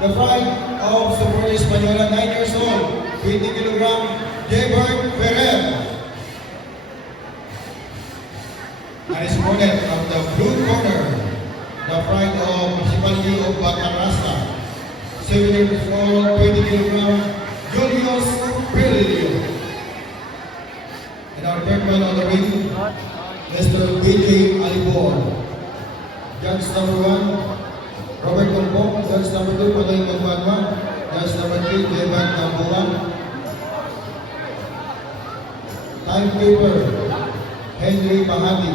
the pride of Super Española, 9 years old, 20 kg, Jaybert Ferrer. And his opponent from the blue corner, the pride of Municipality of Batangas, 7 years old, 20 kg, Julius Perilio. And our third man on the ring, Mr. BJ Alibor. Judge number 1, Robert Compo. Judge number 2, Panoy Magwanwa. Judge number 3, Jevan Gamboa. Timekeeper, Henry Bahati.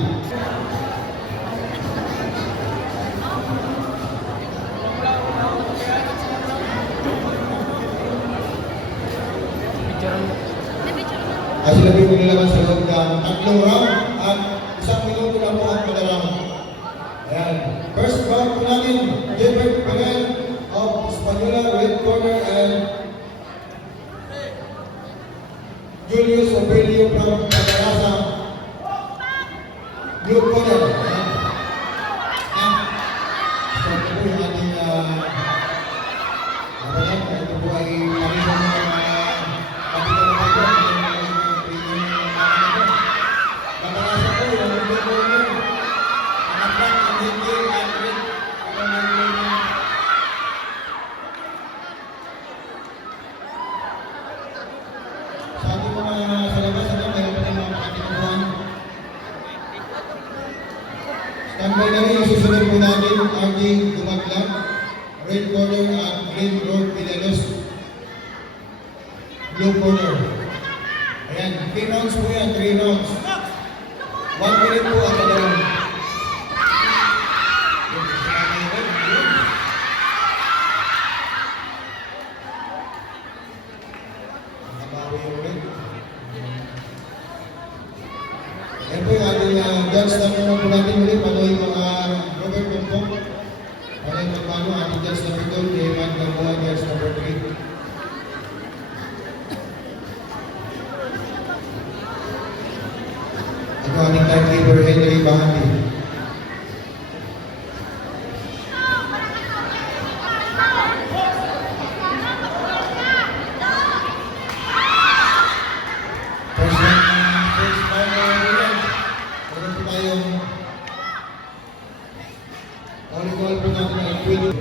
Ay sinabi po nila sa loob ng 3 round at 1 minuto na po ang padalang. Ayan. First round po natin, Jaybert Ferrer of Española, red corner, and Julius Obelio from Catarasa, blue corner. Ayan. So ito po yung ating ito po ay parisang standby na rin, susunod po natin RJ Dumaglang, red corner, at Green Road Pilalos, blue corner. Ayan, 3 rounds po yan, 3 rounds. 1 minute po ang dalawang. Ayan po yung ating judge na po natin ulit, Panoy mga Robert Compo, Panoy Magmano, ating judge number 2, Jevan Gamboa, judge number 3. Ito ating timekeeper, Henry Bahati. Volleyball po natin ay 20.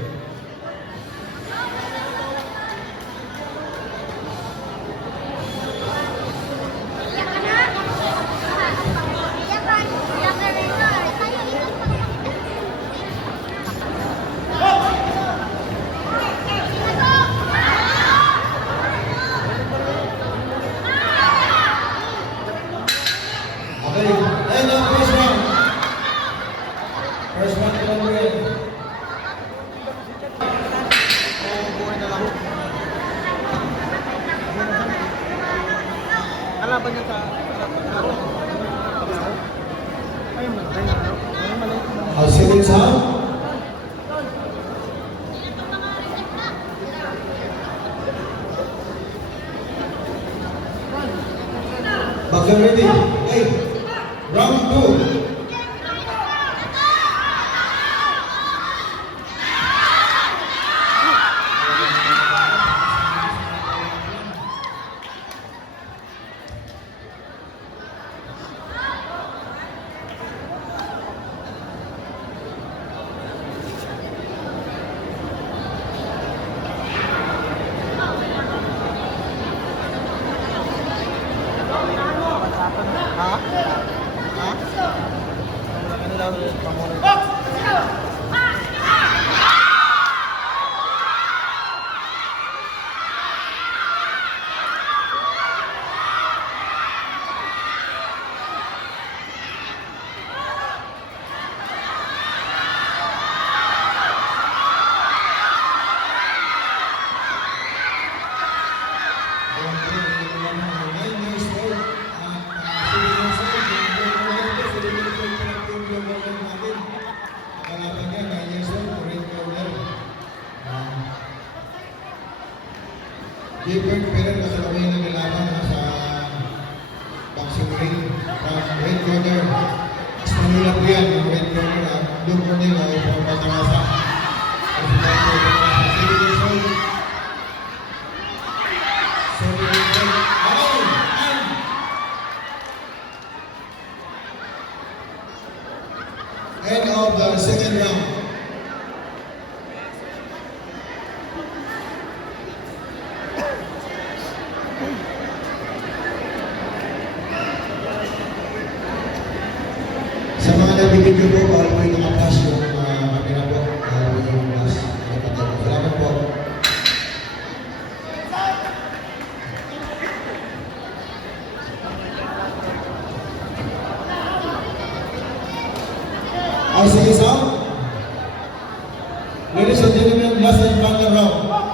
Okay, and the first one. First one ko lang po yan. Kalaban niya sa ayun man, I'll see you sound. Back ready. Hey, round 2. Ha? Ha? Ano daw pamono? Jaybert Ferrer kasalukuyang naglalaban sa boxing ring from red corner. Española po yan, yung red corner at blue corner ay from Batangas. 7 years old, video po, bawal po yung naka-flash yung camera po. Bawal po yung flash. Salamat po. Ice is out. Ladies and gentlemen, last and final round.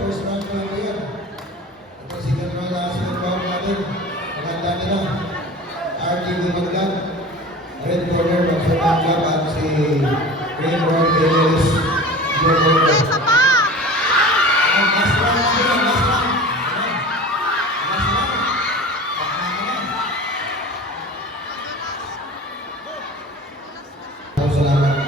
First round ko lang po yan. Ito si General Asin Power natin. Maganda nila. RTV Magdan. Red Corner, Magsurang Club at si Green World Games. Last round na po yan, last round. Last round. Salamat.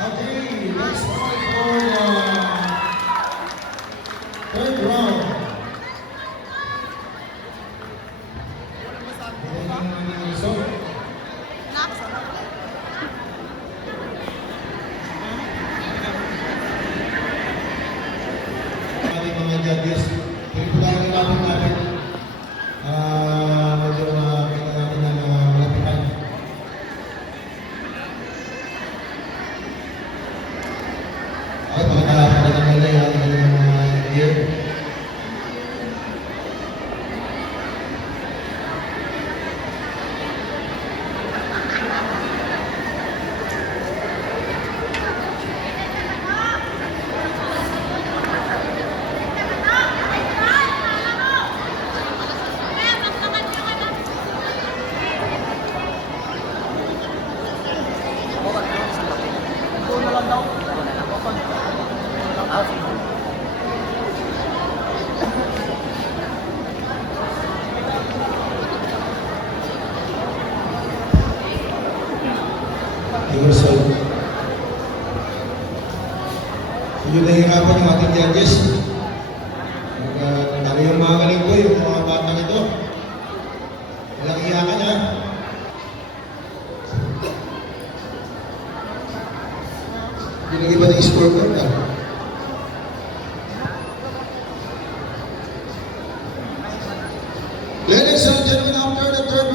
Okay, let's start for the third round. So, ating mga judges, piniputahan nilapit natin. Medyo makita natin na malapitan. Okay, pakita nila yung kanilang gear. Doon na lang daw. Universal. Medyo nahihirapan yung ating judges. Dami yung mga galing ko, yung mga batang ito. Walang iyakan niya. Binigay ba ng scoreboard ka? Ladies and gentlemen, after the third